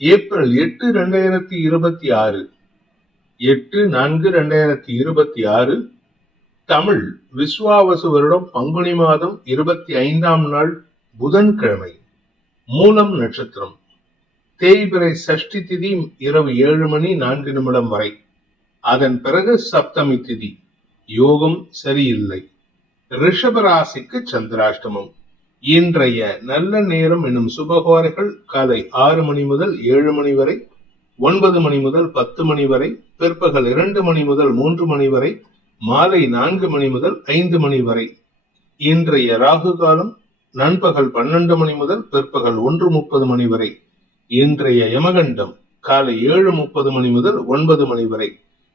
April 8, 2026 8/4/2026 Tamil Vishvavasu வருடம் பங்குனி மாதம் 25ஆம் நாள் புதன்கிழமை. மூலம் நட்சத்திரம். தேய்பிறை சஷ்டி திதி இரவு 7:04 வரை. அதன் பிறகு சப்தமி திதி. யோகம் சரியில்லை. ரிஷபராசிக்கு சந்திராஷ்டமம். இன்றைய நல்ல நேரம் எனும் சுபகோரைகள் காலை 6 மணி முதல் 7 மணி வரை, 9 மணி முதல் 10 மணி வரை, பிற்பகல் 2 மணி முதல் 3 மணி வரை, மாலை 4 மணி முதல் 5 மணி வரை. இன்றைய ராகு காலம் நண்பகல் 12 மணி முதல் பிற்பகல் 1:30 மணி வரை. இன்றைய யமகண்டம் காலை 7:30 மணி முதல் 9 மணி வரை.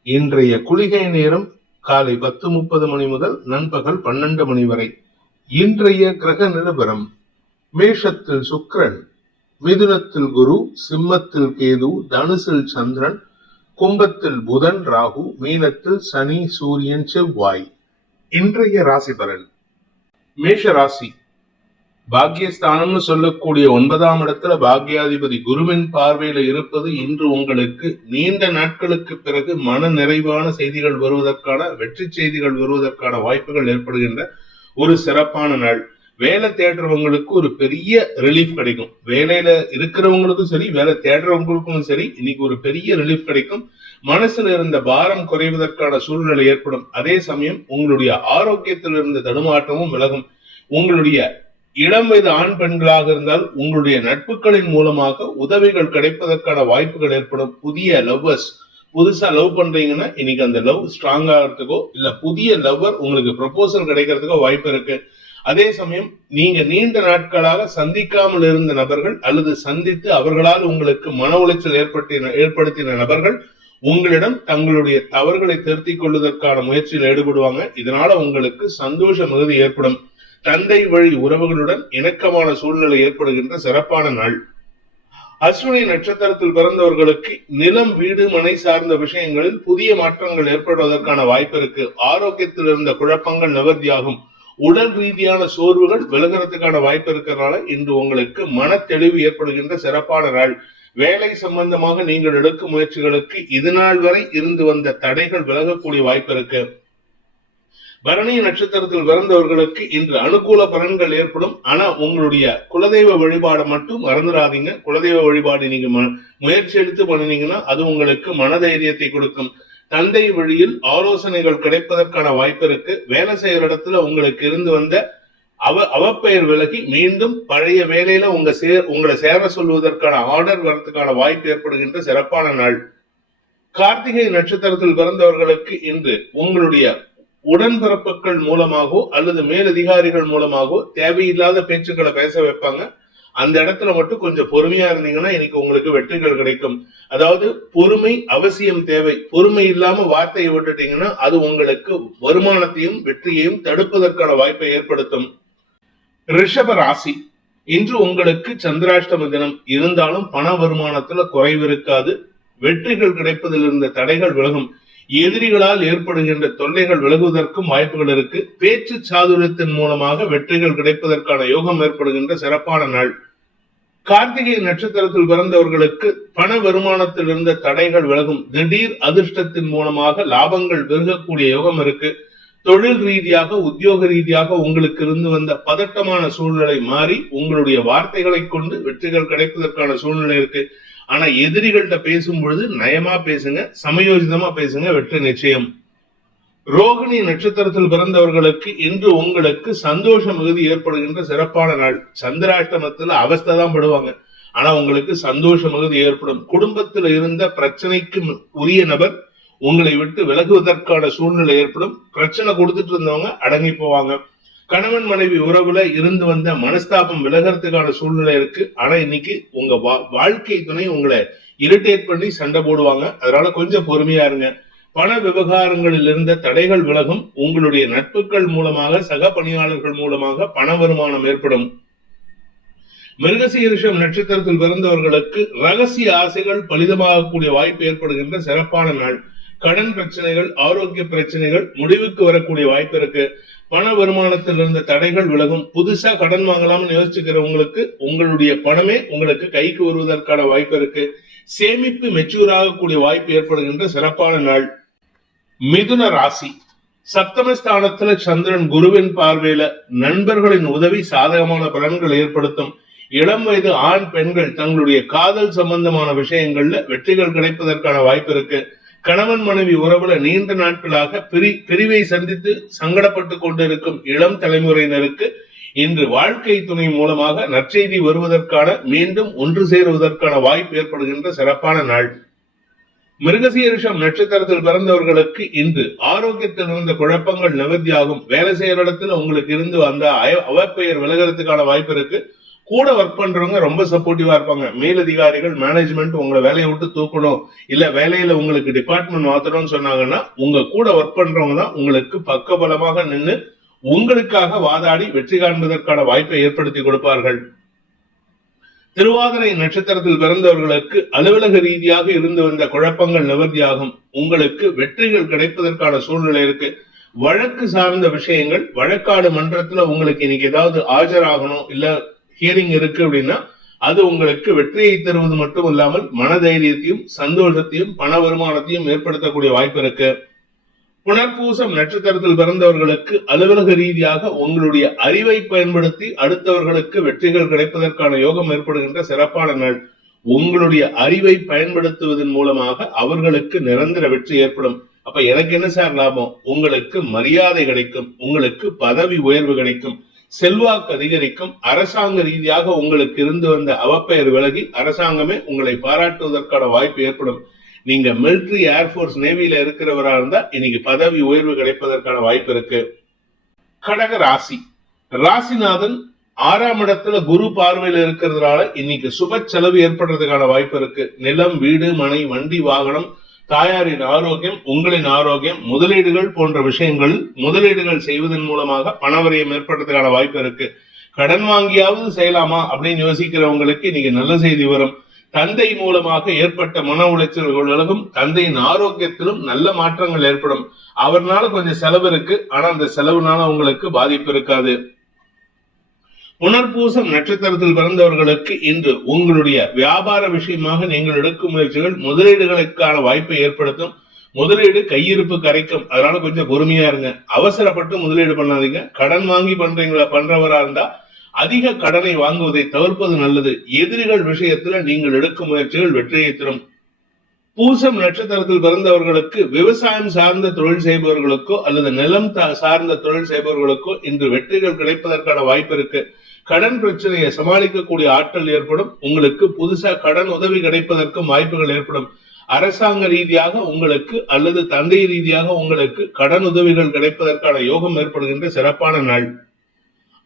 இன்றைய குளிகை நேரம் காலை 10:30 மணி முதல் நண்பகல் 12 மணி வரை. இன்றைய கிரக நிலவரம்: மேஷத்தில் சுக்கிரன், மிதுனத்தில் குரு, சிம்மத்தில் கேது, தனுசில் சந்திரன், கும்பத்தில் புதன் ராகு, மீனத்தில் சனி சூரியன் செவ்வாய். இன்றைய ராசி பலன். மேஷ ராசி பாக்கியஸ்தானம்னு சொல்லக்கூடிய 9ஆம் இடத்துல பாக்கியாதிபதி குருவின் பார்வையில இருப்பது இன்று உங்களுக்கு நீண்ட நாட்களுக்கு பிறகு மன நிறைவான செய்திகள் வருவதற்கான, வெற்றி செய்திகள் வருவதற்கான வாய்ப்புகள் ஏற்படுகின்ற ஒரு சிறப்பான நாள். வேலை தேடுறவங்களுக்கு ஒரு பெரிய ரிலீஃப் கிடைக்கும். வேலையில இருக்கிறவங்களுக்கும் சரி, வேலை தேடுறவங்களுக்கும் சரி, இன்னைக்கு ஒரு பெரிய ரிலீஃப் கிடைக்கும். மனசுல இருந்த பாரம் குறைவதற்கான சூழ்நிலை ஏற்படும். அதே சமயம் உங்களுடைய ஆரோக்கியத்தில் இருந்த தடுமாற்றமும் விலகும். உங்களுடைய இளம் வயது ஆண் பெண்களாக இருந்தால் உங்களுடைய நட்புகளின் மூலமாக உதவிகள் கிடைப்பதற்கான வாய்ப்புகள் ஏற்படும். புதிய லவ்வர்ஸ் புதுசா லவ் பண்றீங்கன்னா இன்னைக்கு அந்த லவ் ஸ்ட்ராங் ஆகிறதுக்கோ இல்ல புதிய லவ்வர் உங்களுக்கு ப்ரொபோசல் கிடைக்கிறதுக்கோ வாய்ப்பு இருக்கு. அதே சமயம் நீங்க நீண்ட நாட்களாக சந்திக்காமல் இருந்த நபர்கள் அல்லது சந்தித்து அவர்களால் உங்களுக்கு மன உளைச்சல் ஏற்படுத்தின நபர்கள் உங்களிடம் தங்களுடைய தவறுகளை திருத்திக் கொள்வதற்கான முயற்சியில் ஈடுபடுவாங்க. இதனால உங்களுக்கு சந்தோஷ மிகுதி ஏற்படும். தந்தை வழி உறவுகளுடன் இணக்கமான சூழ்நிலை ஏற்படுகின்ற சிறப்பான நாள். அஸ்வினி நட்சத்திரத்தில் பிறந்தவர்களுக்கு நிலம், வீடு, மனை சார்ந்த விஷயங்களில் புதிய மாற்றங்கள் ஏற்படுவதற்கான வாய்ப்பு இருக்கு. ஆரோக்கியத்தில் இருந்த குழப்பங்கள் நிவர்த்தியாகும். உடல் ரீதியான சோர்வுகள் விலகிறதுக்கான வாய்ப்பு இருக்கிறதுனால இன்று உங்களுக்கு மன தெளிவு ஏற்படுகின்ற சிறப்பான நாள். வேலை சம்பந்தமாக நீங்கள் எடுக்கும் முயற்சிகளுக்கு இதுநாள் வரை இருந்து வந்த தடைகள் விலகக்கூடிய வாய்ப்பு இருக்கு. பரணி நட்சத்திரத்தில் பிறந்தவர்களுக்கு இன்று அனுகூல பலன்கள் ஏற்படும். ஆனா உங்களுடைய குலதெய்வ வழிபாடை மட்டும் மறந்துடாதீங்க. குலதெய்வ வழிபாடு நீங்க முயற்சி எடுத்து பண்ணினீங்கன்னா அது உங்களுக்கு மனதைரியத்தை கொடுக்கும். தந்தை வழியில் ஆலோசனைகள் கிடைப்பதற்கான வாய்ப்பு இருக்கு. வேலை செய்யற இடத்துல உங்களுக்கு இருந்து வந்த அவப்பெயர் விலகி மீண்டும் பழைய வேலையில உங்களை சேர சொல்வதற்கான ஆர்டர் வரதுக்கான வாய்ப்பு ஏற்படுகின்ற சிறப்பான நாள். கார்த்திகை நட்சத்திரத்தில் பிறந்தவர்களுக்கு இன்று உங்களுடைய உடன்பிறப்புகள் மூலமாகவோ அல்லது மேலதிகாரிகள் மூலமாகவோ தேவையில்லாத பேச்சுக்களை பேச வைப்பாங்க. அந்த இடத்துல மட்டும் கொஞ்சம் பொறுமையா இருந்தீங்கன்னா இன்னைக்கு உங்களுக்கு வெற்றிகள் கிடைக்கும். அதாவது பொறுமை அவசியம் தேவை. பொறுமை இல்லாம வார்த்தையை விட்டுட்டீங்கன்னா அது உங்களுக்கு வருமானத்தையும் வெற்றியையும் தடுப்பதற்கான வாய்ப்பை ஏற்படுத்தும். ரிஷப ராசி. இன்று உங்களுக்கு சந்திராஷ்டம தினம் இருந்தாலும் பண வருமானத்துல குறைவு இருக்காது. வெற்றிகள் கிடைப்பதில் இருந்த தடைகள் விலகும். எதிரிகளால் ஏற்படுகின்ற தொல்லைகள் விலகுவதற்கும் வாய்ப்புகள் இருக்கு. பேச்சு சாதுரியத்தின் மூலமாக வெற்றிகள் கிடைப்பதற்கான யோகம் ஏற்படுகின்ற சிறப்பான நாள். கார்த்திகை நட்சத்திரத்தில் பிறந்தவர்களுக்கு பண வருமானத்தில் இருந்த தடைகள் விலகும். திடீர் அதிர்ஷ்டத்தின் மூலமாக லாபங்கள் பெருகக்கூடிய யோகம் இருக்கு. தொழில் ரீதியாக, உத்தியோக ரீதியாக உங்களுக்கு இருந்து வந்த பதட்டமான சூழ்நிலை மாறி உங்களுடைய வார்த்தைகளை கொண்டு வெற்றிகள் கிடைப்பதற்கான சூழ்நிலை இருக்கு. ஆனா எதிரிகள்கிட்ட பேசும் பொழுது நயமா பேசுங்க, சமயோஜிதமா பேசுங்க, வெற்றி நிச்சயம். ரோகிணி நட்சத்திரத்தில் பிறந்தவர்களுக்கு இன்று உங்களுக்கு சந்தோஷ மிகுதி ஏற்படுகின்ற சிறப்பான நாள். சந்திராஷ்டமத்துல அவஸ்தை தான் படுவாங்க. ஆனா உங்களுக்கு சந்தோஷ மிகுதி ஏற்படும். குடும்பத்தில் இருந்த பிரச்சனைக்கு உரிய நபர் உங்களை விட்டு விலகுவதற்கான சூழ்நிலை ஏற்படும். பிரச்சனை கொடுத்துட்டு இருந்தவங்க அடங்கி போவாங்க. கணவன் மனைவி உறவுல இருந்து வந்த மனஸ்தாபம் விலகிறதுக்கான சூழ்நிலை இருக்கு. ஆனா இன்னைக்கு உங்க வாழ்க்கை துணை உங்களை இரிட்டேட் பண்ணி சண்டை போடுவாங்க. அதனால கொஞ்சம் பொறுமையா இருங்க. பண விவகாரங்களில் இருந்த தடைகள் விலகும். உங்களுடைய நட்புகள் மூலமாக, சக பணியாளர்கள் மூலமாக பண வருமானம் ஏற்படும். மிருகசீரிஷம் நட்சத்திரத்தில் பிறந்தவர்களுக்கு ரகசிய ஆசைகள் பலிதமாகக்கூடிய வாய்ப்பு ஏற்படுகின்ற சிறப்பான நாள். கடன் பிரச்சனைகள், ஆரோக்கிய பிரச்சனைகள் முடிவுக்கு வரக்கூடிய வாய்ப்பு இருக்கு. பண வருமானத்தில் இருந்த தடைகள் விலகும். புதுசா கடன் வாங்கலாம்னு யோசிச்சுக்கிறவங்களுக்கு உங்களுடைய பணமே உங்களுக்கு கைக்கு வருவதற்கான வாய்ப்பு இருக்கு. சேமிப்பு மெச்சூர் ஆகக்கூடிய வாய்ப்பு ஏற்படுகின்ற சிறப்பான நாள். மிதுன ராசி. சப்தமஸ்தானத்துல சந்திரன் குருவின் பார்வையில நண்பர்களின் உதவி சாதகமான பலன்கள் ஏற்படுத்தும். இளம் வயது ஆண் பெண்கள் தங்களுடைய காதல் சம்பந்தமான விஷயங்கள்ல வெற்றிகள் கிடைப்பதற்கான வாய்ப்பு இருக்கு. கணவன் மனைவி உறவுல நீண்ட நாட்களாக பிரிவை சந்தித்து சங்கடப்பட்டு கொண்டிருக்கும் இளம் தலைமுறையினருக்கு இன்று வாழ்க்கை துணை மூலமாக நற்செய்தி வருவதற்கான, மீண்டும் ஒன்று சேருவதற்கான வாய்ப்பு ஏற்படுகின்ற சிறப்பான நாள். மிருகசீரிஷம் நட்சத்திரத்தில் பிறந்தவர்களுக்கு இன்று ஆரோக்கியத்தில் இருந்த குழப்பங்கள் நிவர்த்தியாகும். வேலை செய்யற இடத்துல உங்களுக்கு இருந்து அந்த அவப்பெயர் விலகிறதுக்கான வாய்ப்பு இருக்கு. கூட ஒர்க் பண்றவங்க ரொம்ப சப்போர்ட்டிவா இருப்பாங்க. மேலதிகாரிகள், மேனேஜ்மெண்ட் உங்களை வேலையை விட்டு தூக்கணும், இல்ல வேலையில உங்களுக்கு டிபார்ட்மெண்ட் மாத்தணும்னு சொன்னாங்கன்னா உங்க கூட ஒர்க் பண்றவங்க தான் உங்களுக்கு பக்கபலமாக நின்று உங்களுக்காக வாதாடி வெற்றி காண்பதற்கான வாய்ப்பை ஏற்படுத்தி கொடுப்பார்கள். திருவாதிரை நட்சத்திரத்தில் பிறந்தவர்களுக்கு அலுவலக ரீதியாக இருந்து வந்த குழப்பங்கள் நிவர்த்தியாகும். உங்களுக்கு வெற்றிகள் கிடைப்பதற்கான சூழ்நிலை இருக்கு. வழக்கு சார்ந்த விஷயங்கள், வழக்காடு மன்றத்துல உங்களுக்கு இன்னைக்கு ஏதாவது ஆஜராகணும், இல்ல ஹியரிங் இருக்கு அப்படின்னா அது உங்களுக்கு வெற்றியை தருவது மட்டும் இல்லாமல் மனதைரியத்தையும் சந்தோஷத்தையும் பண வருமானத்தையும் ஏற்படுத்தக்கூடிய வாய்ப்பு இருக்கு. புனர்பூசம் நட்சத்திரத்தில் பிறந்தவர்களுக்கு அலுவலக ரீதியாக உங்களுடைய அறிவை பயன்படுத்தி அடுத்தவர்களுக்கு வெற்றிகள் கிடைப்பதற்கான யோகம் ஏற்படுகின்ற சிறப்பான நாள். உங்களுடைய அறிவை பயன்படுத்துவதன் மூலமாக அவர்களுக்கு நிரந்தர வெற்றி ஏற்படும். அப்ப எனக்கு என்ன சார் லாபம்? உங்களுக்கு மரியாதை கிடைக்கும், உங்களுக்கு பதவி உயர்வு கிடைக்கும், செல்வாக்கு அதிகரிக்கும். அரசாங்க ரீதியாக உங்களுக்கு இருந்து வந்த அவப்பெயர் விலகி அரசாங்கமே உங்களை பாராட்டுவதற்கான வாய்ப்பு ஏற்படும். நீங்க மிலிட்டரி, ஏர்போர்ஸ், நேவியில இருக்கிறவரா இருந்தா இன்னைக்கு பதவி உயர்வு கிடைப்பதற்கான வாய்ப்பு இருக்கு. கடக ராசி. ராசிநாதன் 6ஆம் இடத்துல குரு பார்வையில இருக்கிறதுனால இன்னைக்கு சுப செலவு ஏற்படுறதுக்கான வாய்ப்பு இருக்கு. நிலம், வீடு, மனை, வண்டி, வாகனம், தாயாரின் ஆரோக்கியம், உங்களின் ஆரோக்கியம், முதலீடுகள் போன்ற விஷயங்கள் முதலீடுகள் செய்வதன் மூலமாக பணவரையம் ஏற்படுறதுக்கான வாய்ப்பு இருக்கு. கடன் வாங்கியாவது செய்யலாமா அப்படின்னு யோசிக்கிறவங்களுக்கு இன்னைக்கு நல்ல செய்தி வரும். தந்தை மூலமாக ஏற்பட்ட மன உளைச்சல்கள் விலகும். தந்தையின் ஆரோக்கியத்திலும் நல்ல மாற்றங்கள் ஏற்படும். அவர்னால கொஞ்சம் செலவு இருக்கு, ஆனா அந்த செலவுனால உங்களுக்கு பாதிப்பு இருக்காது. புனர்பூசம் நட்சத்திரத்தில் பிறந்தவர்களுக்கு இன்று உங்களுடைய வியாபார விஷயமாக நீங்கள் எடுக்கும் முயற்சிகள் முதலீடுகளுக்கான வாய்ப்பை ஏற்படுத்தும். முதலீடு கையிருப்பு கரைக்கும். அதனால கொஞ்சம் பொறுமையா இருங்க. அவசரப்பட்டு முதலீடு பண்ணாதீங்க. கடன் வாங்கி பண்றவரா இருந்தா அதிக கடனை வாங்குவதை தவிர்ப்பது நல்லது. எதிரிகள் விஷயத்துல நீங்கள் எடுக்கும் முயற்சிகள் வெற்றியை தரும். பூசம் நட்சத்திரத்தில் பிறந்தவர்களுக்கு விவசாயம் சார்ந்த தொழில் செய்பவர்களுக்கோ அல்லது நிலம் சார்ந்த தொழில் செய்பவர்களுக்கோ இன்று வெற்றிகள் கிடைப்பதற்கான வாய்ப்பு இருக்கு. கடன் பிரச்சனையை சமாளிக்கக்கூடிய ஆற்றல் ஏற்படும். உங்களுக்கு புதுசா கடன் உதவி கிடைப்பதற்கும் வாய்ப்புகள் ஏற்படும். அரசாங்க ரீதியாக உங்களுக்கு அல்லது தந்தை ரீதியாக உங்களுக்கு கடன் உதவிகள் கிடைப்பதற்கான யோகம் ஏற்படுகின்ற சிறப்பான நாள்.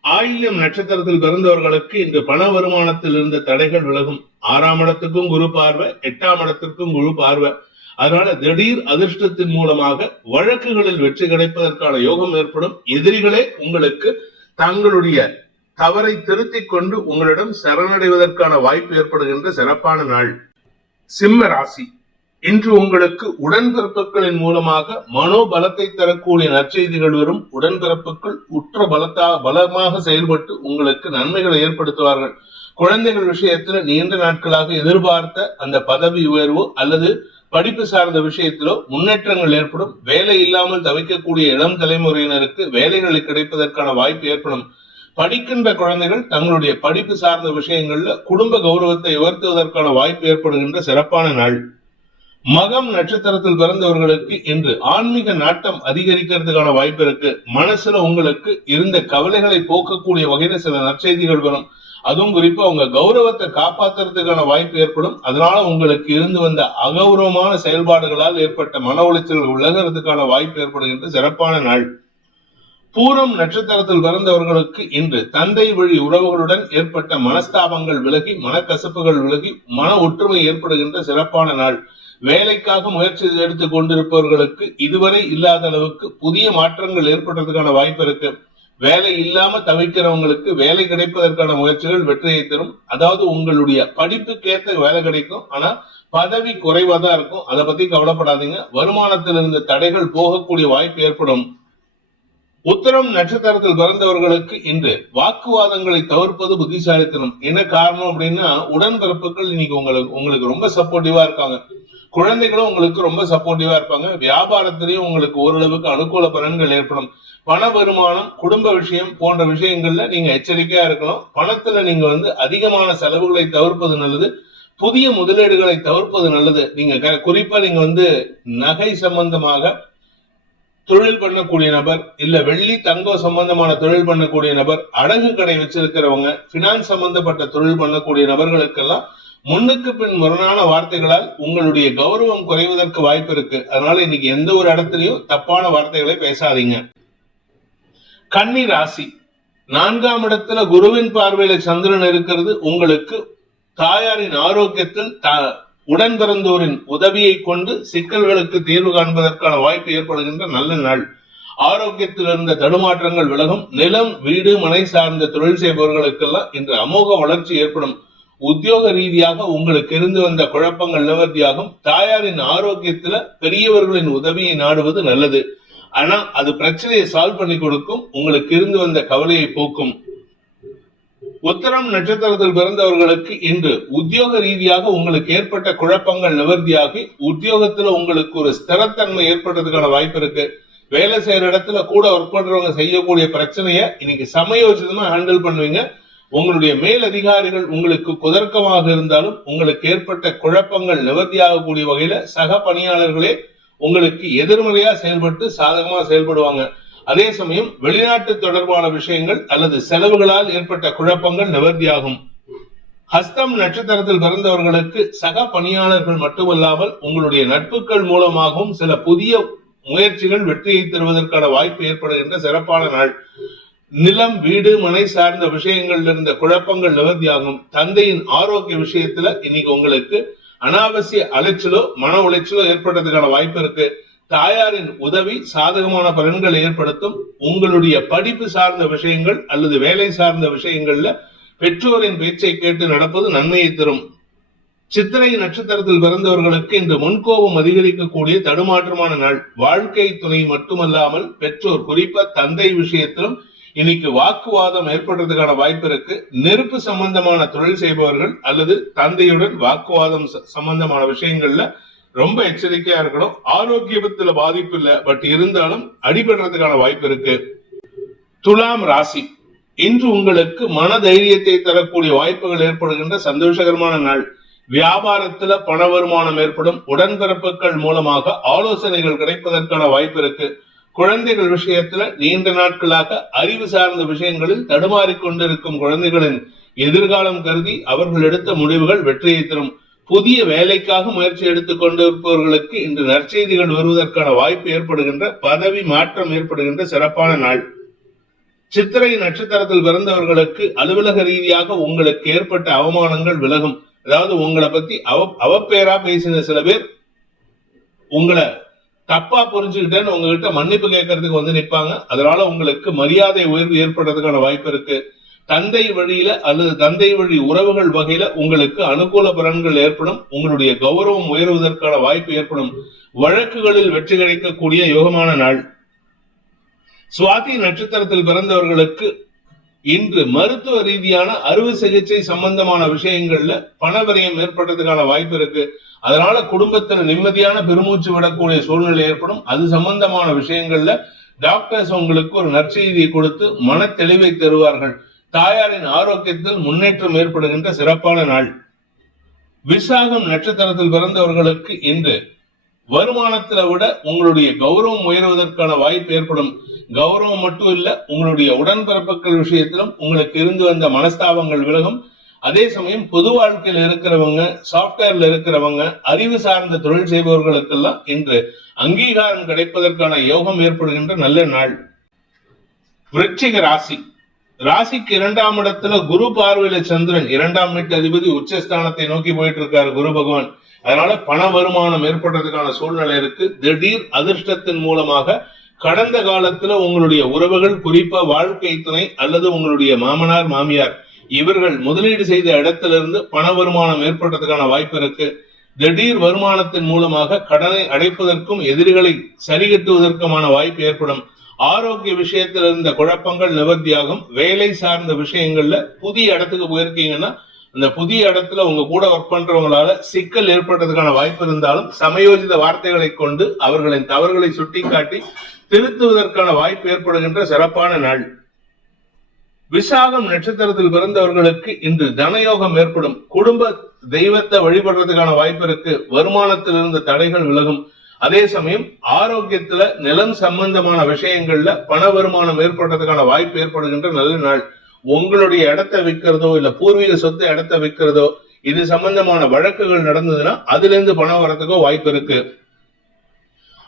ஆயில்யம் நட்சத்திரத்தில் பிறந்தவர்களுக்கு இன்று பண வருமானத்தில் இருந்த தடைகள் விலகும். 6ஆம் இடத்துக்கும் குரு பார்வை, 8ஆம் இடத்திற்கும் குரு பார்வை. அதனால திடீர் அதிர்ஷ்டத்தின் மூலமாக வழக்குகளில் வெற்றி கிடைப்பதற்கான யோகம் ஏற்படும். எதிரிகளே உங்களுக்கு தங்களுடைய தவறை திருத்திக் கொண்டு உங்களிடம் சரணடைவதற்கான வாய்ப்பு ஏற்படுகின்ற சிறப்பான நாள். சிம்ம ராசி. இன்று உங்களுக்கு உடன்பிறப்புகளின் மூலமாக மனோபலத்தை தரக்கூடிய நற்செய்திகள் வரும். உடன்பிறப்புகள் உற்ற பலமாக செயல்பட்டு உங்களுக்கு நன்மைகளை ஏற்படுத்துவார்கள். குழந்தைகள் விஷயத்துல நீண்ட நாட்களாக எதிர்பார்த்த அந்த பதவி உயர்வோ அல்லது படிப்பு சார்ந்த விஷயத்திலோ முன்னேற்றங்கள் ஏற்படும். வேலை இல்லாமல் தவிக்கக்கூடிய இளம் தலைமுறையினருக்கு வேலைகளை கிடைப்பதற்கான வாய்ப்பு ஏற்படும். படிக்கின்ற குழந்தைகள் தங்களுடைய படிப்பு சார்ந்த விஷயங்கள்ல குடும்ப கௌரவத்தை உயர்த்துவதற்கான வாய்ப்பு ஏற்படுகின்ற சிறப்பான நாள். மகம் நட்சத்திரத்தில் பிறந்தவர்களுக்கு இன்று ஆன்மீக நாட்டம் அதிகரிக்கிறதுக்கான வாய்ப்பு இருக்கு. மனசுல உங்களுக்கு இருந்த கவலைகளை போக்கக்கூடிய வகையில சில நற்செய்திகள் வரும். அதுவும் குறிப்பா உங்க கௌரவத்தை காப்பாற்றுறதுக்கான வாய்ப்பு ஏற்படும். அதனால உங்களுக்கு இருந்து வந்த அகௌரவமான செயல்பாடுகளால் ஏற்பட்ட மன உளைச்சல்கள் விலகிறதுக்கான வாய்ப்பு ஏற்படுகின்ற சிறப்பான நாள். பூரம் நட்சத்திரத்தில் பிறந்தவர்களுக்கு இன்று தந்தை வழி உறவுகளுடன் ஏற்பட்ட மனஸ்தாபங்கள் விலகி, மனக்கசப்புகள் விலகி, மன ஒற்றுமை ஏற்படுகின்ற சிறப்பான நாள். வேலைக்காக முயற்சி எடுத்துக் கொண்டிருப்பவர்களுக்கு இதுவரை இல்லாத அளவுக்கு புதிய மாற்றங்கள் ஏற்படுறதுக்கான வாய்ப்பு இருக்கு. வேலை இல்லாம தவிக்கிறவங்களுக்கு வேலை கிடைப்பதற்கான முயற்சிகள் வெற்றியை தரும். அதாவது உங்களுடைய படிப்புக்கேற்ற வேலை கிடைக்கும், ஆனா பதவி குறைவாதான் இருக்கும். அதை பத்தி கவலைப்படாதீங்க. வருமானத்தில் இருந்த தடைகள் போகக்கூடிய வாய்ப்பு ஏற்படும். உத்தரம் நட்சத்திரத்தில் பிறந்தவர்களுக்கு இன்று வாக்குவாதங்களை தவிர்ப்பது புத்திசாலித்தனம். என்ன காரணம் அப்படின்னா, உடன்பிறப்புகள் இன்னைக்கு உங்களுக்கு ரொம்ப சப்போர்ட்டிவா இருக்காங்க. குழந்தைகளும் உங்களுக்கு ரொம்ப சப்போர்ட்டிவா இருப்பாங்க. வியாபாரத்திலையும் உங்களுக்கு ஓரளவுக்கு அனுகூல பலன்கள் ஏற்படும். பண வருமானம், குடும்ப விஷயம் போன்ற விஷயங்கள்ல நீங்க எச்சரிக்கையா இருக்கணும். பணத்துல நீங்க அதிகமான செலவுகளை தவிர்ப்பது நல்லது. புதிய முதலீடுகளை தவிர்ப்பது நல்லது. நீங்க குறிப்பா நீங்க நகை சம்பந்தமாக தொழில் பண்ணக்கூடிய நபர், இல்ல வெள்ளி தங்கம் சம்பந்தமான தொழில் பண்ணக்கூடிய நபர், அடகு கடை வச்சிருக்கிறவங்க, பினான்ஸ் சம்பந்தப்பட்ட தொழில் பண்ணக்கூடிய நபர்களுக்கெல்லாம் முன்னுக்கு பின் முரணான வார்த்தைகளால் உங்களுடைய கௌரவம் குறைவதற்கு வாய்ப்பு இருக்கு. அதனால இன்னைக்கு எந்த ஒரு இடத்துலயும் தப்பான வார்த்தைகளை பேசாதீங்க. கன்னி ராசி, 4ஆம் இடத்துல குருவின் பார்வையில சந்திரன் இருக்கிறது. உங்களுக்கு தாயாரின் ஆரோக்கியத்தில் உடன் பிறந்தோரின் உதவியை கொண்டு சிக்கல்களுக்கு தீர்வு காண்பதற்கான வாய்ப்பு ஏற்படுகின்ற நல்ல நாள். ஆரோக்கியத்தில் இருந்த தடுமாற்றங்கள் விலகும். நிலம், வீடு, மனை சார்ந்த தொழில் செய்பவர்களுக்கெல்லாம் இன்று அமோக வளர்ச்சி ஏற்படும். உத்தியோக ரீதியாக உங்களுக்கு இருந்து வந்த குழப்பங்கள் நிவர்த்தியாகும். தாயாரின் ஆரோக்கியத்துல பெரியவர்களின் உதவியை நாடுவது நல்லது. ஆனா அது பிரச்சனையை சால்வ் பண்ணி கொடுக்கும். உங்களுக்கு இருந்து வந்த கவலையை போக்கும். உத்தரம் நட்சத்திரத்தில் பிறந்தவர்களுக்கு இன்று உத்தியோக ரீதியாக உங்களுக்கு ஏற்பட்ட குழப்பங்கள் நிவர்த்தியாகி உத்தியோகத்துல உங்களுக்கு ஒரு ஸ்திரத்தன்மை ஏற்படுறதுக்கான வாய்ப்பு இருக்கு. வேலை செய்யற இடத்துல கூட ஒர்க் பண்றவங்க செய்யக்கூடிய பிரச்சனைய இன்னைக்கு சமயோசிதமா ஹேண்டில் பண்ணுவீங்க. உங்களுடைய மேல் அதிகாரிகள் உங்களுக்கு குதர்க்கமாக இருந்தாலும் உங்களுக்கு ஏற்பட்ட குழப்பங்கள் நிவர்த்தியாகக்கூடிய வகையில சக பணியாளர்களே உங்களுக்கு எதிர்மறையா செயல்பட்டு சாதகமா செயல்படுவாங்க. அதே சமயம் வெளிநாட்டு தொடர்பான விஷயங்கள் அல்லது செலவுகளால் ஏற்பட்ட குழப்பங்கள் நிவர்த்தியாகும். ஹஸ்தம் நட்சத்திரத்தில் பிறந்தவர்களுக்கு சக பணியாளர்கள் மட்டுமல்லாமல் உங்களுடைய நட்புகள் மூலமாகவும் சில புதிய முயற்சிகள் வெற்றியை தருவதற்கான வாய்ப்பு ஏற்படுகின்ற சிறப்பான நாள். நிலம், வீடு, மனை சார்ந்த விஷயங்கள் இருந்த குழப்பங்கள் நிவர்த்தியாகும். தந்தையின் ஆரோக்கிய விஷயத்துல இன்னைக்கு உங்களுக்கு அனாவசிய அலைச்சலோ மன உளைச்சலோ ஏற்படுறதுக்கான வாய்ப்பு இருக்கு. தாயாரின் உதவி சாதகமான பலன்களை ஏற்படுத்தும். உங்களுடைய படிப்பு சார்ந்த விஷயங்கள் அல்லது வேலை சார்ந்த விஷயங்கள்ல பெற்றோரின் பேச்சை கேட்டு நடப்பது நன்மையை தரும். சித்திரை நட்சத்திரத்தில் பிறந்தவர்களுக்கு இன்று முன்கோபம் அதிகரிக்கக்கூடிய தடுமாற்றமான நாள். வாழ்க்கை துணை மட்டுமல்லாமல் பெற்றோர், குறிப்பா தந்தை விஷயத்திலும் இன்னைக்கு வாக்குவாதம் ஏற்படுறதுக்கான வாய்ப்பு இருக்கு. நெருப்பு சம்பந்தமான தொழில் செய்பவர்கள் அல்லது தந்தையுடன் வாக்குவாதம் சம்பந்தமான விஷயங்கள்ல ரொம்ப எச்சரிக்கையா இருக்கணும். ஆரோக்கியத்துல பாதிப்பு இல்ல, பட் இருந்தாலும் அடிபடுறதுக்கான வாய்ப்பு இருக்கு. துலாம் ராசி, இன்று உங்களுக்கு மன தைரியத்தை தரக்கூடிய வாய்ப்புகள் ஏற்படுகின்ற சந்தோஷகரமான நாள். வியாபாரத்துல பண வருமானம் ஏற்படும். உடன்பிறப்புகள் மூலமாக ஆலோசனைகள் கிடைப்பதற்கான வாய்ப்பு இருக்கு. குழந்தைகள் விஷயத்துல நீண்ட நாட்களாக அறிவு சார்ந்த விஷயங்களில் தடுமாறிக்கொண்டிருக்கும் குழந்தைகளின் எதிர்காலம் கருதி அவர்கள் எடுத்த முடிவுகள் வெற்றியை தரும். புதிய வேலைக்காக முயற்சி எடுத்துக் கொண்டிருப்பவர்களுக்கு இன்று நற்செய்திகள் வருவதற்கான வாய்ப்பு ஏற்படுகின்ற, பதவி மாற்றம் ஏற்படுகின்ற சிறப்பான நாள். சித்திரை நட்சத்திரத்தில் பிறந்தவர்களுக்கு அலுவலக ரீதியாக உங்களுக்கு ஏற்பட்ட அவமானங்கள் விலகும். அதாவது உங்களை பத்தி அவப்பேரா பேசின சில பேர் உங்களை தப்பா புரிஞ்சுக்கிட்டேன்னு உங்ககிட்ட மன்னிப்பு கேட்கறதுக்கு நிற்பாங்க. அதனால உங்களுக்கு மரியாதை உயர்வு ஏற்படுறதுக்கான வாய்ப்பு இருக்கு. தந்தை வழியில அல்லது தந்தை வழி உறவுகள் வகையில உங்களுக்கு அனுகூல பலன்கள் ஏற்படும். உங்களுடைய கௌரவம் உயர்வதற்கான வாய்ப்பு ஏற்படும். வழக்குகளில் வெற்றி கிடைக்கக்கூடிய யோகமான நாள். சுவாதி நட்சத்திரத்தில் பிறந்தவர்களுக்கு இன்று மருத்துவ ரீதியான அறுவை சிகிச்சை சம்பந்தமான விஷயங்கள்ல பணவிரயம் ஏற்படுறதுக்கான வாய்ப்பு இருக்கு. அதனால குடும்பத்துல நிம்மதியான பெருமூச்சு விடக்கூடிய சூழ்நிலை ஏற்படும். அது சம்பந்தமான விஷயங்கள்ல டாக்டர்ஸ் உங்களுக்கு ஒரு நற்செய்தியை கொடுத்து மன தெளிவை தருவார்கள். தாயாரின் ஆரோக்கியத்தில் முன்னேற்றம் ஏற்படுகின்ற சிறப்பான நாள். விசாகம் நட்சத்திரத்தில் பிறந்தவர்களுக்கு இன்று வருமானத்துல விட உங்களுடைய கௌரவம் உயர்வதற்கான வாய்ப்பு ஏற்படும். கௌரவம் மட்டும் இல்ல, உங்களுடைய உடன்பிறப்புகள் விஷயத்திலும் உங்களுக்கு இருந்து வந்த மனஸ்தாபங்கள் விலகும். அதே சமயம் பொது வாழ்க்கையில் இருக்கிறவங்க, சாப்ட்வேர்ல இருக்கிறவங்க, அறிவு சார்ந்த தொழில் செய்பவர்களுக்கெல்லாம் இன்று அங்கீகாரம் கிடைப்பதற்கான யோகம் ஏற்படுகின்ற நல்ல நாள். விருச்சிக ராசி, ராசிக்கு 2ஆம் இடத்துல குரு பார்வையில சந்திரன், 2ஆம் வீட்டு அதிபதி உச்சஸ்தானத்தை நோக்கி போயிட்டு இருக்காரு குரு பகவான். அதனால பண வருமானம் ஏற்படுறதுக்கான சூழ்நிலை இருக்கு. திடீர் அதிர்ஷ்டத்தின் மூலமாக கடந்த காலத்துல உங்களுடைய உறவுகள், குறிப்பா வாழ்க்கை துணை அல்லது உங்களுடைய மாமனார் மாமியார், இவர்கள் முதலீடு செய்த இடத்திலிருந்து பண வருமானம் ஏற்படுறதுக்கான வாய்ப்பு இருக்கு. திடீர் வருமானத்தின் மூலமாக கடனை அடைப்பதற்கும் எதிரிகளை சரிகட்டுவதற்குமான வாய்ப்பு ஏற்படும். ஆரோக்கிய விஷயத்தில் இருந்த குழப்பங்கள் நிவர்த்தியாகும். வேலை சார்ந்த விஷயங்கள்ல புதிய இடத்துக்கு போயிருக்கீங்கன்னா அந்த புதிய இடத்துல உங்க கூட ஒர்க் பண்றவங்களால சிக்கல் ஏற்படுறதுக்கான வாய்ப்பு இருந்தாலும் சமயோஜித வார்த்தைகளை கொண்டு அவர்களின் தவறுகளை சுட்டிக்காட்டி திருத்துவதற்கான வாய்ப்பு ஏற்படுகின்ற சிறப்பான நாள். விசாகம் நட்சத்திரத்தில் பிறந்தவர்களுக்கு இன்று தனயோகம் ஏற்படும். குடும்ப தெய்வத்தை வழிபடுறதுக்கான வாய்ப்பு இருக்கு. வருமானத்தில் இருந்த தடைகள் விலகும். அதே சமயம் ஆரோக்கியத்துல நிலம் சம்பந்தமான விஷயங்கள்ல பண வருமானம் ஏற்படுறதுக்கான வாய்ப்பு ஏற்படுகின்ற நல்ல நாள். உங்களுடைய இடத்தை விற்கிறதோ இல்ல பூர்வீக சொத்து இடத்தை விற்கிறதோ இது சம்பந்தமான வழக்குகள் நடந்ததுன்னா அதுல இருந்து பணம் வரதுக்கோ வாய்ப்பு இருக்கு.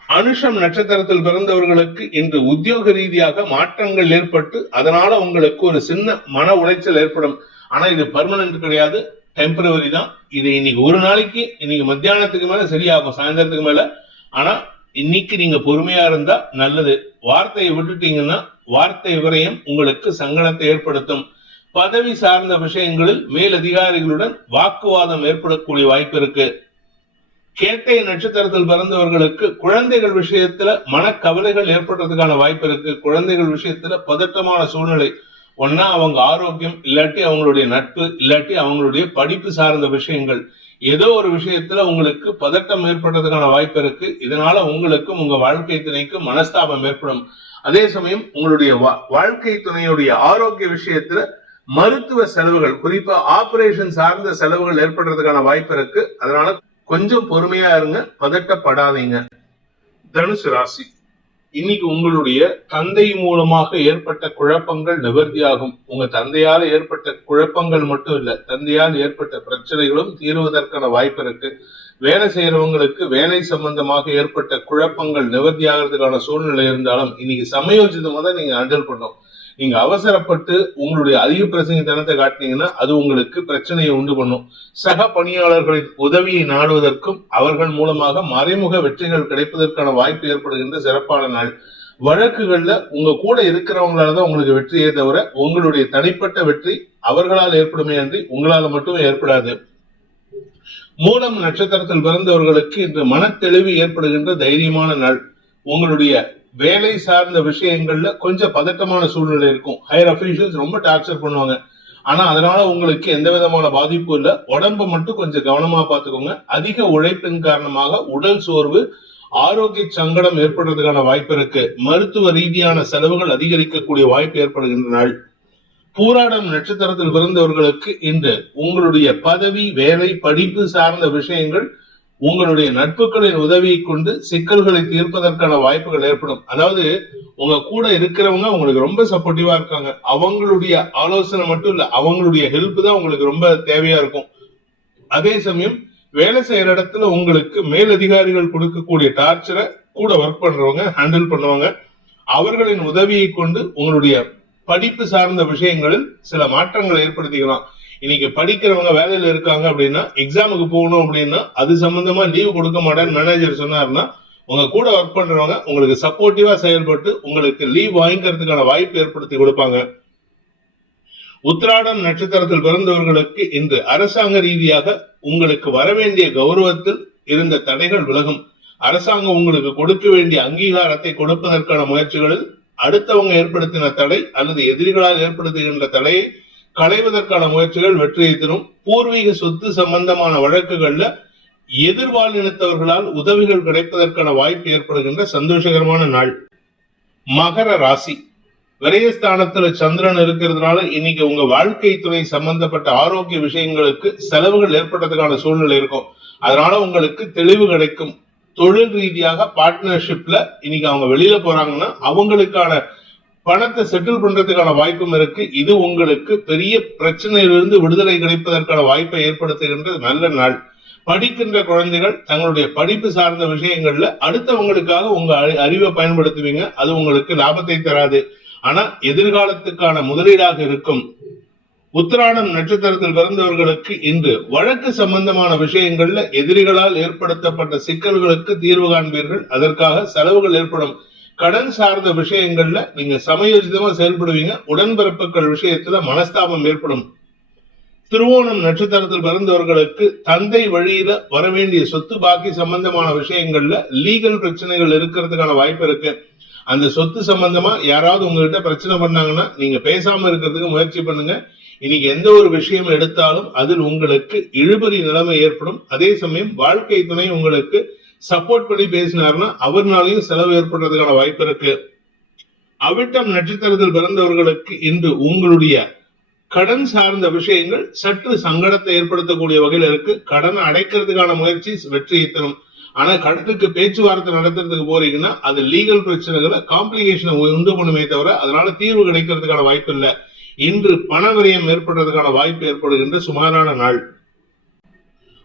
அனுஷம் நட்சத்திரத்தில் பிறந்தவர்களுக்கு இன்று உத்தியோக ரீதியாக மாற்றங்கள் ஏற்பட்டு அதனால உங்களுக்கு ஒரு சின்ன மன உளைச்சல் ஏற்படும். ஆனா இது பர்மனன்ட் கிடையாது, டெம்பரவரி தான். இது இன்னைக்கு ஒரு நாளைக்கு, இன்னைக்கு மத்தியானத்துக்கு மேல சரியாகும், சாயந்தரத்துக்கு மேல. ஆனா இன்னைக்கு நீங்க பொறுமையா இருந்தா நல்லது. வார்த்தையை விட்டுட்டீங்கன்னா வார்த்தை விரயம் உங்களுக்கு சங்கடத்தை ஏற்படுத்தும். பதவி சார்ந்த விஷயங்களில் மேலதிகாரிகளுடன் வாக்குவாதம் ஏற்படக்கூடிய வாய்ப்பு இருக்கு. கேட்டை நட்சத்திரத்தில் பிறந்தவர்களுக்கு குழந்தைகள் விஷயத்துல மனக்கவலைகள் ஏற்படுறதுக்கான வாய்ப்பு இருக்கு. குழந்தைகள் விஷயத்துல பதட்டமான சூழ்நிலை. ஒன்னா அவங்க ஆரோக்கியம், இல்லாட்டி அவங்களுடைய நட்பு, இல்லாட்டி அவங்களுடைய படிப்பு சார்ந்த விஷயங்கள், ஏதோ ஒரு விஷயத்துல உங்களுக்கு பதட்டம் ஏற்படுறதுக்கான வாய்ப்பு இருக்கு. இதனால உங்களுக்கும் உங்க வாழ்க்கை துணைக்கும் மனஸ்தாபம் ஏற்படும். அதே சமயம் உங்களுடைய வாழ்க்கை துணையுடைய ஆரோக்கிய விஷயத்துல மருத்துவ செலவுகள், குறிப்பா ஆபரேஷன் சார்ந்த செலவுகள் ஏற்படுறதுக்கான வாய்ப்பு இருக்கு. அதனால கொஞ்சம் பொறுமையா இருங்க, பதட்டப்படாதீங்க. தனுசு ராசி, இன்னைக்கு உங்களுடைய தந்தை மூலமாக ஏற்பட்ட குழப்பங்கள் நிவர்த்தியாகும். உங்க தந்தையால் ஏற்பட்ட குழப்பங்கள் மட்டும் இல்ல, தந்தையால் ஏற்பட்ட பிரச்சனைகளும் தீர்வதற்கான வாய்ப்பு இருக்கு. வேலை செய்யறவங்களுக்கு வேலை சம்பந்தமாக ஏற்பட்ட குழப்பங்கள் நிவர்த்தி ஆகிறதுக்கான சூழ்நிலை இருந்தாலும் இன்னைக்கு சமயோஜிதமா தான் நீங்க ஹேண்டில் பண்ணணும். நீங்க அவசரப்பட்டு உங்களுடைய அதிக பிரச்சனை தனத்தை காட்டினீங்கன்னா அது உங்களுக்கு பிரச்சனையை உண்டு பண்ணும். சக பணியாளர்களின் உதவியை நாடுவதற்கும் அவர்கள் மூலமாக மறைமுக வெற்றிகள் கிடைப்பதற்கான வாய்ப்பு ஏற்படுகின்ற சிறப்பான நாள். வழக்குகள்ல உங்க கூட இருக்கிறவங்களாலதான் உங்களுக்கு வெற்றியே தவிர உங்களுடைய தனிப்பட்ட வெற்றி அவர்களால் ஏற்படுமே அன்றி உங்களால மட்டுமே ஏற்படாது. மூலம் நட்சத்திரத்தில் பிறந்தவர்களுக்கு இன்று மனத்தெளிவு ஏற்படுகின்ற தைரியமான நாள். உங்களுடைய வேலை சார்ந்த விஷயங்கள்ல கொஞ்சம் பதட்டமான சூழ்நிலை இருக்கும். ஹையர் அபிஷியல்ஸ் ரொம்ப டார்ச்சர் பண்ணுவாங்க. ஆனா அதனால உங்களுக்கு எந்த விதமான பாதிப்பும் இல்ல. உடம்ப மட்டும் கொஞ்சம் கவனமா பாத்துக்கோங்க. அதிக உழைப்பின் காரணமாக உடல் சோர்வு, ஆரோக்கிய சங்கடம் ஏற்படுறதுக்கான வாய்ப்பு இருக்கு. மருத்துவ ரீதியான செலவுகள் அதிகரிக்கக்கூடிய வாய்ப்பு ஏற்படுகின்ற நாள். பூராடம் நட்சத்திரத்தில் பிறந்தவர்களுக்கு இன்று உங்களுடைய பதவி, வேலை, படிப்பு சார்ந்த விஷயங்கள் உங்களுடைய நட்புகளின் உதவியை கொண்டு சிக்கல்களை தீர்ப்பதற்கான வாய்ப்புகள் ஏற்படும். அதாவது உங்க கூட இருக்கிறவங்க உங்களுக்கு ரொம்ப சப்போர்ட்டிவா இருக்காங்க. அவங்களுடைய ஆலோசனை மட்டும் இல்ல, அவங்களுடைய ஹெல்ப் தான் உங்களுக்கு ரொம்ப தேவையா இருக்கும். அதே சமயம் வேலை செய்யற இடத்துல உங்களுக்கு மேலதிகாரிகள் கொடுக்கக்கூடிய டார்ச்சரை கூட ஒர்க் பண்றவங்க ஹேண்டில் பண்ணுவாங்க. அவர்களின் உதவியை கொண்டு உங்களுடைய படிப்பு சார்ந்த விஷயங்களில் சில மாற்றங்களை ஏற்படுத்திக்கலாம். இன்னைக்கு படிக்கிறவங்க வேலையில இருக்காங்க அப்படின்னா, எக்ஸாமுக்கு போகணும் அப்படின்னா அது சம்பந்தமா லீவ் கொடுக்க மாட்டேன்னு மேனேஜர் சொன்னாருன்னா உங்க கூட ஒர்க் பண்றவங்க உங்களுக்கு சப்போர்ட்டிவா செயல்பட்டு உங்களுக்கு லீவ் வாங்கிக்கிறதுக்கான வாய்ப்பு ஏற்படுத்தி கொடுப்பாங்க. உத்திராடம் நட்சத்திரத்தில் பிறந்தவர்களுக்கு இன்று அரசாங்க ரீதியாக உங்களுக்கு வரவேண்டிய கௌரவத்தில் இருந்த தடைகள் விலகும். அரசாங்கம் உங்களுக்கு கொடுக்க வேண்டிய அங்கீகாரத்தை கொடுப்பதற்கான முயற்சிகளில் அடுத்தவங்க ஏற்படுத்தின தடை அல்லது எதிரிகளால் ஏற்படுத்துகின்ற தடையை களைவதற்கான முயற்சிகள் வெற்றியை தரும். பூர்வீக சொத்து சம்பந்தமான வழக்குகள்ல எதிர்வாழ்நிலத்தவர்களால் உதவிகள் கிடைப்பதற்கான வாய்ப்பு ஏற்படுகின்ற சந்தோஷகரமான நாள். மகர ராசி, விரயஸ்தானத்துல சந்திரன் இருக்கிறதுனால இன்னைக்கு உங்க வாழ்க்கை துணை சம்பந்தப்பட்ட ஆரோக்கிய விஷயங்களுக்கு செலவுகள் ஏற்படுறதுக்கான சூழ்நிலை இருக்கும். அதனால உங்களுக்கு தெளிவு கிடைக்கும். தொழில் ரீதியாக பார்ட்னர்ஷிப்ல இன்னைக்கு அவங்க வெளியில போறாங்கன்னா அவங்களுக்கான பணத்தை செட்டில் பண்றதுக்கான வாய்ப்பும் இருக்கு. இது உங்களுக்கு பெரிய பிரச்சனையிலிருந்து விடுதலை கிடைப்பதற்கான வாய்ப்பை ஏற்படுத்துகின்ற நல்ல நாள். படிக்கின்ற குழந்தைகள் தங்களுடைய படிப்பு சார்ந்த விஷயங்கள்ல அடுத்தவங்களுக்காக உங்க அறிவை பயன்படுத்துவீங்க. அது உங்களுக்கு லாபத்தை தராது, ஆனா எதிர்காலத்துக்கான முதலீடாக இருக்கும். உத்திராடம் நட்சத்திரத்தில் பிறந்தவர்களுக்கு இன்று வழக்கு சம்பந்தமான விஷயங்கள்ல எதிரிகளால் ஏற்படுத்தப்பட்ட சிக்கல்களுக்கு தீர்வு காண்பீர்கள். அதற்காக செலவுகள் ஏற்படும். கடன் சார்ந்த விஷயங்கள்ல நீங்க சமயோஜிதமா செயல்படுவீங்க. உடன்பிறப்புகள் விஷயத்துல மனஸ்தாபம் ஏற்படும். திருவோணம் நட்சத்திரத்தில் பிறந்தவர்களுக்கு தந்தை வழியில வரவேண்டிய சொத்து பாக்கி சம்பந்தமான விஷயங்கள்ல லீகல் பிரச்சனைகள் இருக்கிறதுக்கான வாய்ப்பு இருக்கு. அந்த சொத்து சம்பந்தமா யாராவது உங்ககிட்ட பிரச்சனை பண்ணாங்கன்னா நீங்க பேசாம இருக்கிறதுக்கு முயற்சி பண்ணுங்க. இன்னைக்கு எந்த ஒரு விஷயம் எடுத்தாலும் அதில் உங்களுக்கு இழுபறி நிலைமை ஏற்படும். அதே சமயம் வாழ்க்கை துணை உங்களுக்கு சப்போர்ட் பண்ணி பேசினார்னா அவர்னாலையும் செலவு ஏற்படுறதுக்கான வாய்ப்பு இருக்கு. அவிட்டம் நட்சத்திரத்தில் பிறந்தவர்களுக்கு இன்று உங்களுடைய கடன் சார்ந்த விஷயங்கள் சற்று சங்கடத்தை ஏற்படுத்தக்கூடிய வகையில் இருக்கு. கடனை அடைக்கிறதுக்கான முயற்சி வெற்றியை தரும். ஆனா கடனுக்கு பேச்சுவார்த்தை நடத்துறதுக்கு போறீங்கன்னா அது லீகல் பிரச்சனைகளை காம்ப்ளிகேஷனை உண்டு பண்ணுமே தவிர அதனால தீர்வு கிடைக்கிறதுக்கான வாய்ப்பு இல்லை. இன்று பண விரயம் ஏற்படுறதுக்கான வாய்ப்பு ஏற்படுகின்ற சுமாரான நாள்.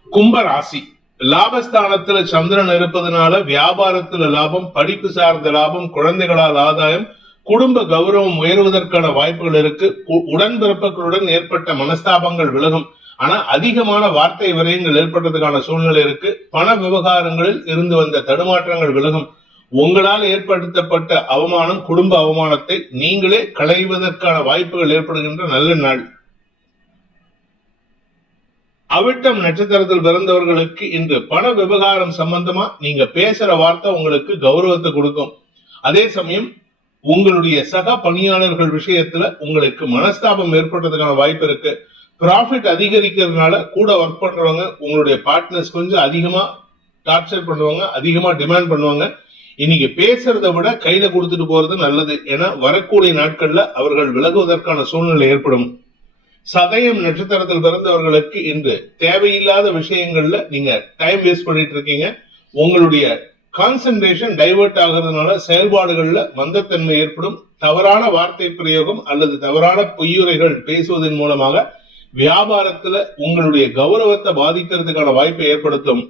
கும்ப ராசி. லாபஸ்தானத்துல சந்திரன் இருப்பதனால வியாபாரத்துல லாபம், படிப்பு சார்ந்த லாபம், குழந்தைகளால் ஆதாயம், குடும்ப கௌரவம் உயர்வதற்கான வாய்ப்புகள் இருக்கு. உடன்பிறப்புகளுடன் ஏற்பட்ட மனஸ்தாபங்கள் விலகும். ஆனா அதிகமான வார்த்தை விரயங்கள் ஏற்படுறதுக்கான சூழ்நிலை இருக்கு. பண விவகாரங்களில் இருந்து வந்த தடுமாற்றங்கள் விலகும். உங்களால் ஏற்படுத்தப்பட்ட அவமானம், குடும்ப அவமானத்தை நீங்களே களைவதற்கான வாய்ப்புகள் ஏற்படுகின்ற நல்ல நாள். அவிட்டம் நட்சத்திரத்தில் பிறந்தவர்களுக்கு இன்று பண விவகாரம் சம்பந்தமா நீங்க பேசுற வார்த்தை உங்களுக்கு கௌரவத்தை கொடுக்கும். அதே சமயம் உங்களுடைய சக பணியாளர்கள் விஷயத்துல உங்களுக்கு மனஸ்தாபம் ஏற்படுறதுக்கான வாய்ப்பு இருக்கு. ப்ராஃபிட் அதிகரிக்கிறதுனால கூட ஒர்க் பண்றவங்க உங்களுடைய பார்ட்னர்ஸ் கொஞ்சம் அதிகமா டார்ச்சர் பண்ணுவாங்க, அதிகமா டிமாண்ட் பண்ணுவாங்க. இன்னைக்கு பேசுறதை விட கையில கொடுத்துட்டு போறது நல்லது. ஏன்னா வரக்கூடிய நாட்கள்ல அவர்கள் விலகுவதற்கான சூழ்நிலை ஏற்படும். சதயம் நட்சத்திரத்தில் பிறந்தவர்களுக்கு இன்று தேவையில்லாத விஷயங்கள்ல நீங்க டைம் வேஸ்ட் பண்ணிட்டு இருக்கீங்க. உங்களுடைய கான்சென்ட்ரேஷன் டைவர்ட் ஆகிறதுனால செயல்பாடுகள்ல மந்தத்தன்மை ஏற்படும். தவறான வார்த்தை பிரயோகம் அல்லது தவறான பொய்யுரைகள் பேசுவதன் மூலமாக வியாபாரத்துல உங்களுடைய கௌரவத்தை பாதிக்கிறதுக்கான வாய்ப்பை ஏற்படுத்தும்.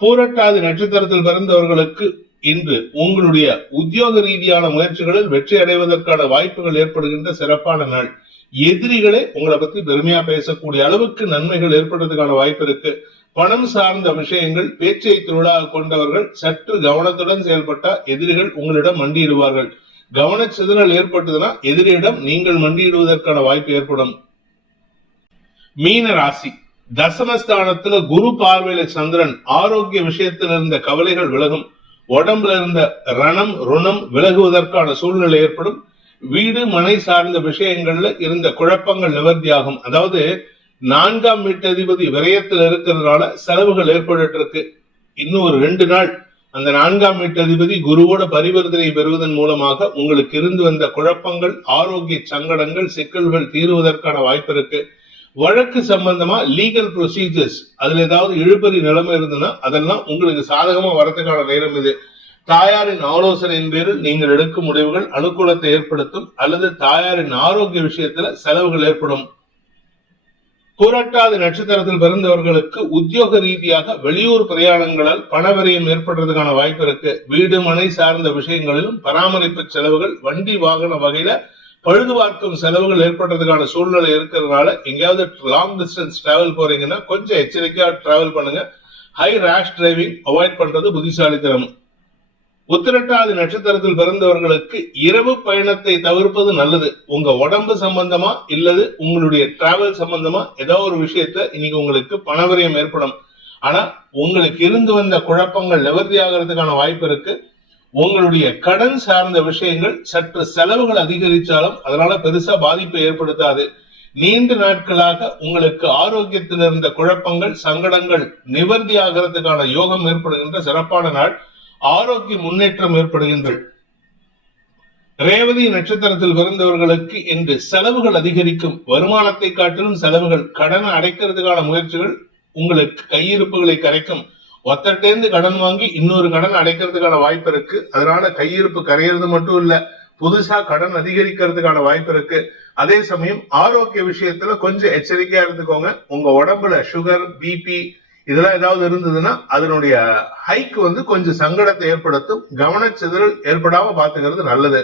பூரட்டாதி நட்சத்திரத்தில் பிறந்தவர்களுக்கு இன்று உங்களுடைய உத்தியோக ரீதியான முயற்சிகளில் வெற்றி அடைவதற்கான வாய்ப்புகள் ஏற்படுகின்ற சிறப்பான நாள். எதிரிகளே உங்களை பத்தி பெருமையா பேசக்கூடிய அளவுக்கு நன்மைகள் ஏற்படுறதுக்கான வாய்ப்பு இருக்கு. பணம் சார்ந்த விஷயங்கள் பேச்சை தொழிலாக கொண்டவர்கள் சற்று கவனத்துடன் செயல்பட்டா எதிரிகள் உங்களிடம் மண்டியிடுவார்கள். கவனச்சிதறல் ஏற்பட்டதுன்னா எதிரியிடம் நீங்கள் மண்டியிடுவதற்கான வாய்ப்பு ஏற்படும். மீன ராசி. தசமஸ்தானத்துல குரு பார்வையில சந்திரன். ஆரோக்கிய விஷயத்தில் இருந்த கவலைகள் விலகும். உடம்புல இருந்த ரணம் ருணம் விலகுவதற்கான சூழ்நிலை ஏற்படும். வீடு மனை சார்ந்த விஷயங்கள்ல இருந்த குழப்பங்கள் நிவர்த்தியாகும். அதாவது 4ஆம் வீட்டதிபதி விரயத்தில் இருக்கிறதுனால செலவுகள் ஏற்பட்டு இருக்கு. இன்னும் ஒரு 2 நாள் அந்த 4ஆம் வீட்டதிபதி குருவோட பரிவர்த்தனை பெறுவதன் மூலமாக உங்களுக்கு இருந்து வந்த குழப்பங்கள், ஆரோக்கிய சங்கடங்கள், சிக்கல்கள் தீருவதற்கான வாய்ப்பு இருக்கு. வழக்கு சம்பந்தமா லீகல் ப்ரொசீஜர்ஸ் அதுல ஏதாவது இழுபறி நிலைமை இருந்ததுன்னா அதெல்லாம் உங்களுக்கு சாதகமா வரதுக்கான நேரம் இது. தாயாரின் ஆலோசனையின் பேரில் நீங்கள் எடுக்கும் முடிவுகள் அனுகூலத்தை ஏற்படுத்தும் அல்லது தாயாரின் ஆரோக்கிய விஷயத்துல செலவுகள் ஏற்படும். பூரட்டாதி நட்சத்திரத்தில் பிறந்தவர்களுக்கு உத்தியோக ரீதியாக வெளியூர் பிரயாணங்களால் பணவிரயம் ஏற்படுறதுக்கான வாய்ப்பு இருக்கு. வீடு மனை சார்ந்த விஷயங்களிலும் பராமரிப்பு செலவுகள், வண்டி வாகன வகையில பழுது பார்க்கும் செலவுகள் ஏற்படுறதுக்கான சூழ்நிலை இருக்கிறதுனால எங்கேயாவது லாங் டிஸ்டன்ஸ் டிராவல் போறீங்கன்னா கொஞ்சம் எச்சரிக்கையா டிராவல் பண்ணுங்க. ஹை ரேஷ் டிரைவிங் அவாய்ட் பண்றது புத்திசாலித்தனம். உத்திரட்டாதி நட்சத்திரத்தில் பிறந்தவர்களுக்கு இரவு பயணத்தை தவிர்ப்பது நல்லது. உங்க உடம்பு சம்பந்தமா இல்லது உங்களுடைய டிராவல் சம்பந்தமா ஏதோ ஒரு விஷயத்த இன்னைக்கு உங்களுக்கு பணவிரயம் ஏற்படும். ஆனா உங்களுக்கு இருந்து வந்த குழப்பங்கள் நிவர்த்தி ஆகிறதுக்கான வாய்ப்பு இருக்கு. உங்களுடைய கடன் சார்ந்த விஷயங்கள் சற்று செலவுகள் அதிகரித்தாலும் அதனால பெருசா பாதிப்பை ஏற்படுத்தாது. நீண்ட நாட்களாக உங்களுக்கு ஆரோக்கியத்தில் இருந்த குழப்பங்கள், சங்கடங்கள் நிவர்த்தி ஆகிறதுக்கான யோகம் ஏற்படுகின்ற சிறப்பான நாள். ஆரோக்கிய முன்னேற்றம் ஏற்படுகின்றது. ரேவதி நட்சத்திரத்தில் பிறந்தவர்களுக்கு இன்று செலவுகள் அதிகரிக்கும். வருமானத்தை காட்டிலும் செலவுகள். கடனை அடைக்கிறதுக்கான முயற்சிகள் உங்களுக்கு கையிருப்புகளை கரைக்கும். ஒத்தட்டேந்து கடன் வாங்கி இன்னொரு கடன் அடைக்கிறதுக்கான வாய்ப்பு இருக்கு. அதனால கையிருப்பு கரையிறது மட்டும் இல்ல, புதுசா கடன் அதிகரிக்கிறதுக்கான வாய்ப்பு இருக்கு. அதே சமயம் ஆரோக்கிய விஷயத்துல கொஞ்சம் எச்சரிக்கையா இருந்துக்கோங்க. உங்க உடம்புல சுகர், பிபி இதெல்லாம் ஏதாவது இருந்ததுன்னா அதனுடைய ஹைக்கு கொஞ்சம் சங்கடத்தை ஏற்படுத்தும். கவனச்சிதறல் ஏற்படாம பாத்துக்கிறது நல்லது.